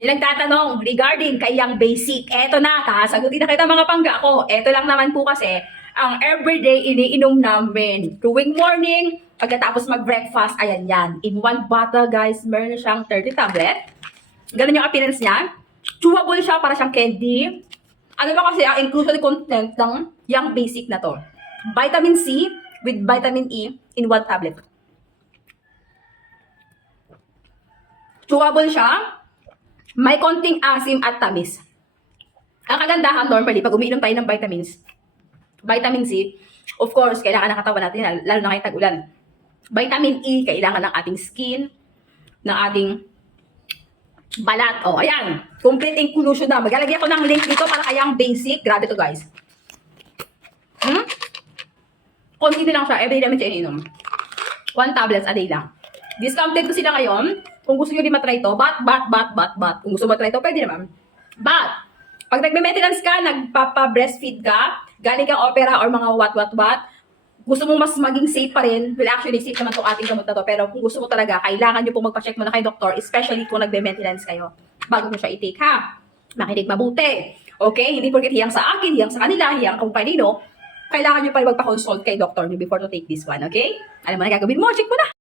Yung nagtatanong regarding kay Young Basic, eto na, kasagutin na kita mga pangga ko. Eto lang naman po kasi, ang everyday iniinom namin. Tuwing morning, pagkatapos mag-breakfast, ayan yan. In one bottle, guys, meron na siyang 30 tablet. Ganun yung appearance niya. Chewable siya, para siyang candy. Ano ba kasi ang inclusion content ng Young Basic na to? Vitamin C with vitamin E in one tablet. Chewable siya. May konting asim at tamis. Ang kagandahan normally, pag umiinom tayo ng vitamins, vitamin C, of course, kailangan ng katawan natin, lalo na ngayong tag-ulan. Vitamin E, kailangan ng ating skin, ng ating balat. O, ayan. Complete inclusion na. Maglalagay ako ng link dito para kayang basic. Grabe to, guys. Konti lang siya. Everyday namin siya ininom. 1 tablets a day lang. Discounted ko sila ngayon. Kung gusto nyo din matry to, but. Kung gusto mo matry to, pwede naman. But, pag nagme-maintenance ka, nagpapa-breastfeed ka, galing kang opera or mga what, gusto mo mas maging safe pa rin, well actually safe naman itong ating gamot na to, pero kung gusto mo talaga, kailangan nyo pong magpa-check muna kay doktor, especially kung nagme-maintenance kayo, bago mo siya i-take ha. Makinig mabuti. Okay? Hindi porket hiyang sa akin, hiyang sa kanila, hiyang kung kanino, kailangan nyo pa rin magpa-consult kay doktor nyo before to take this one, okay? Alam mo na gagawin mo, check mo na!